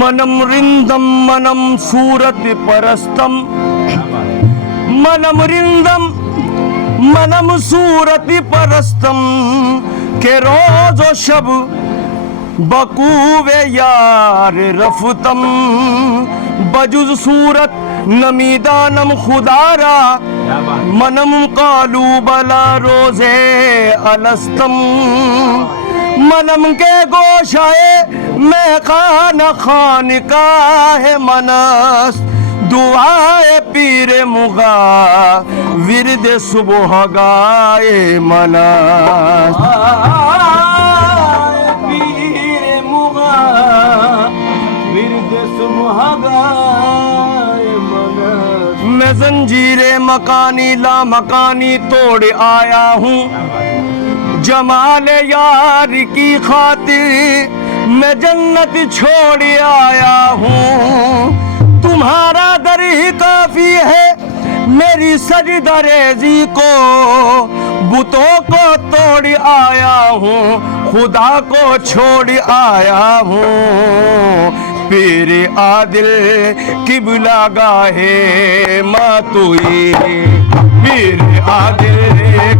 मनम रिंदम मनम सूरत परस्तम मनम रिंदम मनम सूरत परस्तम के रोज शब बकूवे यार रफतम बजुज सूरत नमीदानम खुदारा मनम कालू बला रोजे अलस्तम मनम के गोशाए मैं खाना खान का है मनस दुआए पीरे मुगा विरद सुबह गाए मनस पीरे मुगा विरद सुबह गाए मनस मैं जंजीरे मकानी ला मकानी तोड़ आया हूँ जमाल यार की खातिर मैं जन्नत छोड़ आया हूँ तुम्हारा दर ही काफी है मेरी सजदरेजी को बुतों को तोड़ आया हूँ खुदा को छोड़ आया हूँ पीर आदिल किबला गाहे मातुई पीर आदिल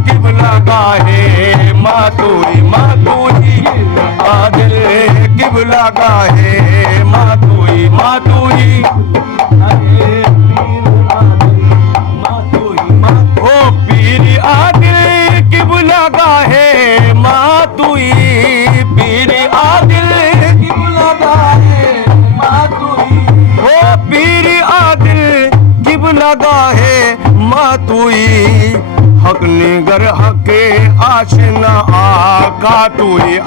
किबला गाहे मातुई मातुई आदिल किबला गाहे मातुई मातुई ओ पीर आदिल किबला गाहे मातुई पीर आदिल किबला गाहे मातुई ओ पीर आदिल किबला गाहे मातुई हक निगर हके आशना आका तुई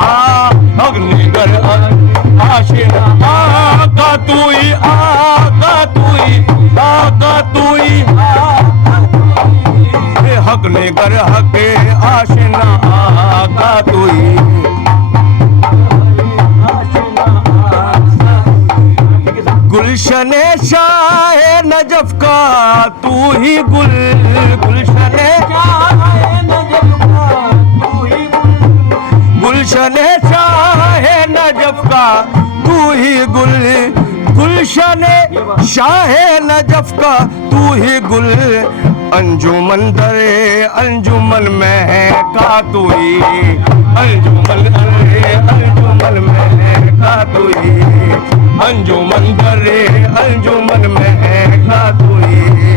हक निगर आशना आका तुई आका तुई आका तुई हक निगर हके आशना आका तुई गुलशने शाह नजफ का तू ही गुल गुलशने गुलशने शाह नजफ का तू ही गुल गुलशने शाह नजफ का तू ही गुल अंजुमन दरे अंजुमन में का तू ही अंजुमन दरे अंजुमन में का तू ही अंजुमन दरे अंजुमन में का तू ही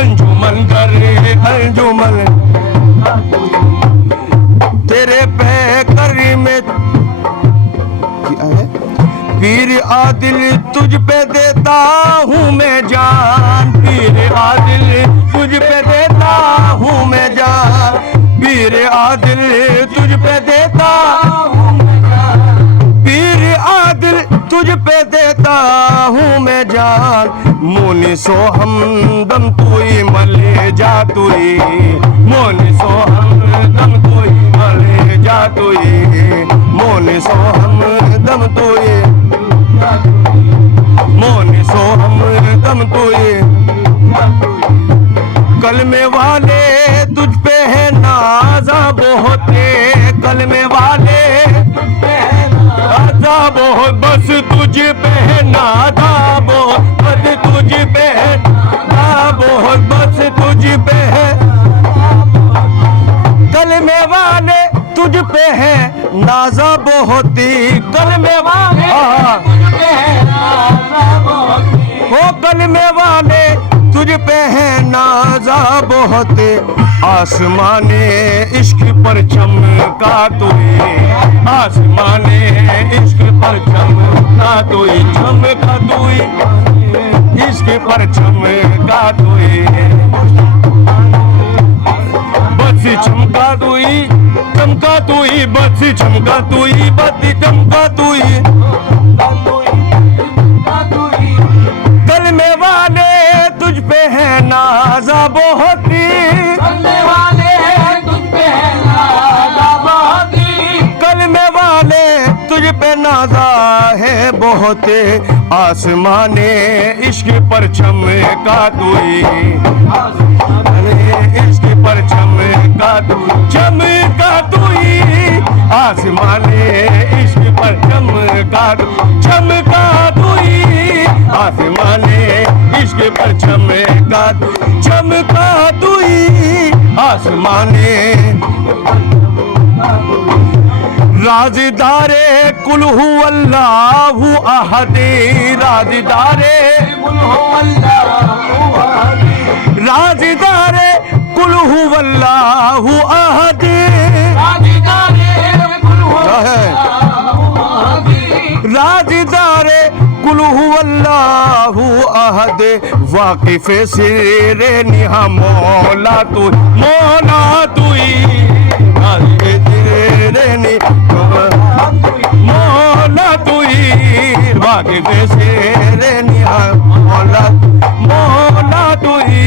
अंजुमन दरे अंजुमन तेरे पैकर में क्या है पीर आदिल तुझ पे देता हूँ मैं जान पीर आदिल तुझ पे देता हूँ मैं जान पीर आदिल तुझ पे देता पीर आदिल तुझ पे देता हूँ मैं जान मोनी सो हमदम तुई मले जा तुई मोनी सो हमदम तुई मले जा तुई मोनी सो हमदम तुई मोनी सो हमदम तुई कलमे वाले तुझ पे है नाजा बहुते कलमे वाले नाजा बहुत बस तुझ पे है नाजा बहुत बस तुझ पे है बहुत बस तुझ पे है कलमे वाले तुझ पे है नाजा बहुती कलमे वाले हो कलमे वाले तुझ पे है नाजा बहुत आसमाने इश्क पर चमका तुई आसमाने इश्क पर चमका तुई चमका तुई इश्क पर चमका तुई बस चमका तुई बस चमका तुई बस चमका तुई कलमे वाले तुझ पे है नाजा बहुत कलमे वाले तुझ पे है नाजा बहुत कलमे वाले तुझ पे नाजा है बहुत आसमाने इश्क पर चमका तुई चमका तू ही, आसमाने इश्क पर चमका तू ही, आसमाने इश्क पर चमका तू ही, आसमाने राज़दारे कुल हुवल्लाहु अहद, राज़दारे कुल हुवल्लाहु अहद, राज़दारे कुल हुवल्लाहु अहद, राज़दारे कुल हुवल्लाहु अहद, वाक़िफ़े सिरे निहा मौला तू ही, मौला तू ही, वाक़िफ़े सिरे निहा मौला तू ही,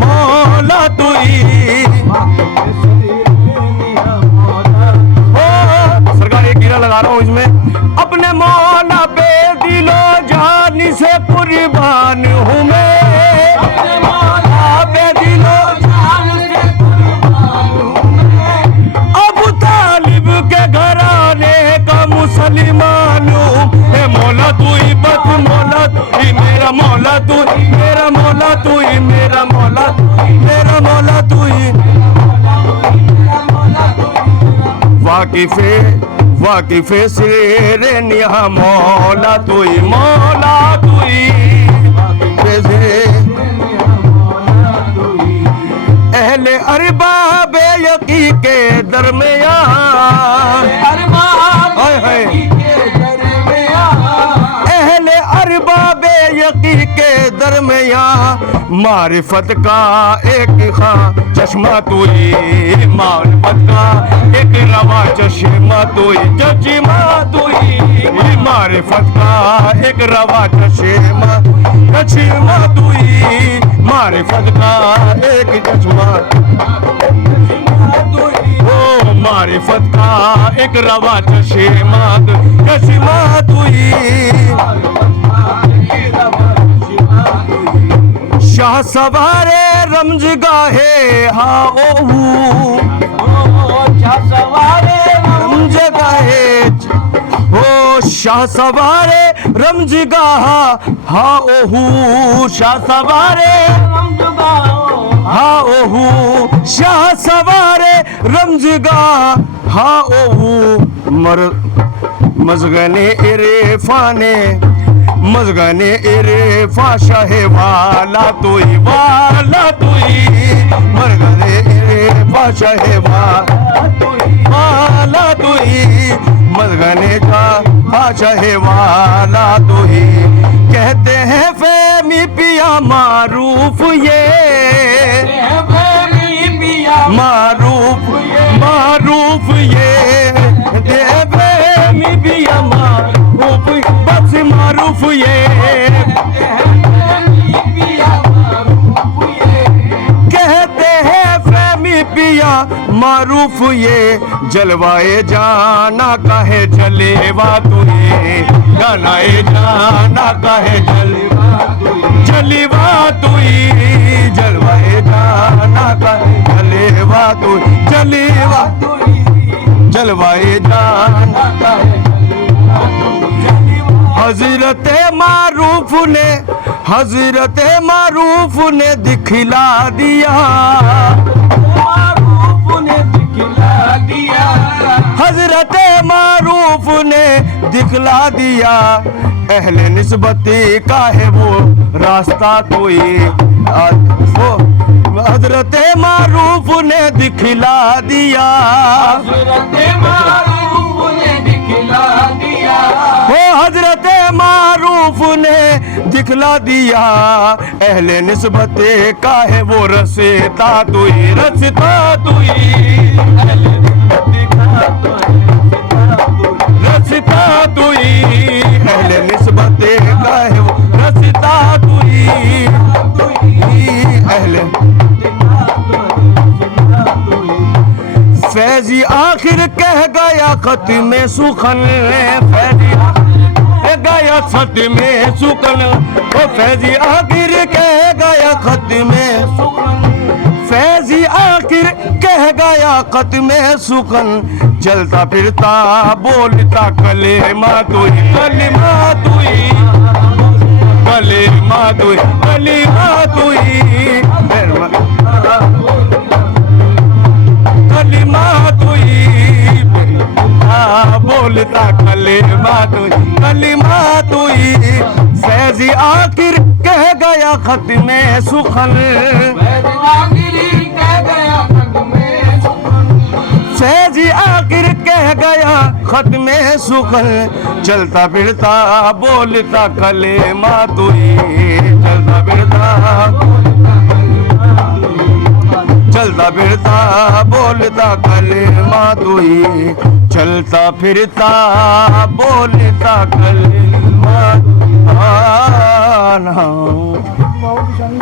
मौला तू ही। सरकार एक गिरा लगा रहा हूँ इसमें, अपने मौला पे दिलो जान से कुर्बान हूँ मैं, अपने मौला पे दिलो जान से कुर्बान हूँ मैं, अबू तालिब के घराने का मुसलमान हूँ, मौला तू ही बस, मौला तू ही मेरा मौला, तू ही मेरा मौला, तू ही मेरा मौला, मेरा मौला तू ही, वाक़िफ़े सिरे निहा मौला तू ही, मौला तू ही, अहले अरबाब यकी के दरमियान, अहले अरबाब यकी के दरमियान, मारिफत का एक खां चश्मा तू ही, मारिफत का एक रवा चश्मा तू ही, चश्मा तू ही, मारिफत का एक रवा चश्मा तू ही, मारिफत का एक चश्मा ओ मारिफत का एक रवा चश्मा तू ही, शाह सवारे रमज़गाहे हा ओहू, शाह सवारे रमज़गाहे हो, शाह सवारे रमज़गाह हा ओहू, शाह सवारे हा ओहू, शाह सवारे रमज़गाह हा ओहू, मज़गने इरफ़ाने, मज़गने इरफ़ा शाहे वाला तू ही, वाला तू ही, मज़गने इरफ़ा शाहे वाला तू ही, मज़गने का शाहे वाला तू ही, कहते हैं फ़हमी पिया मारूफ ये, मारूफ ये, फ़हमी पिया मारूफ, बस मारूफ ये, कहते हैं फ़हमी पिया मारूफ ये, जलवाए जाना कहे जलेवा तू ही, गानाए जाना कहे जलवा तू ही, जलवाए जाना कहे जलेवा तू, जलवाए जाना कहे, हज़रत मारूफ ने दिखला दिया, हज़रत मारूफ ने दिखला दिया, अहले निस्बती का है वो रास्ता कोई, हज़रत मारूफ ने दिखला दिया, हो हज़रत मारूफ ने दिखला दिया, अहले निस्बते का है वो रसता तू ही, रसता तू ही, रसता तू ही, अहले निस्बते का है वो रसता तू ही, अहले फैजी आखिर कह गया खत में सुखन, फैजी गया खत में सुखन, ओ फैजी आखिर कह गया खत में सुखन, गया खत में सुखन, चलता फिरता बोलता कलेमा तुई, कलेमा तुई, कलेमा तुई, कलेमा तुई, कलेमा तुई, बोलता कलेमा तुई, कलेमा तुई। फैजी आखिर कह गया खत में सुखन, फैजी आखिर कह गया खत में सुखन, चलता फिरता बोलता कलेमा तुई, चलता फिरता, चलता फिरता बोलता कलेमा तुई, चलता फिरता बोलता कलेमा तुई।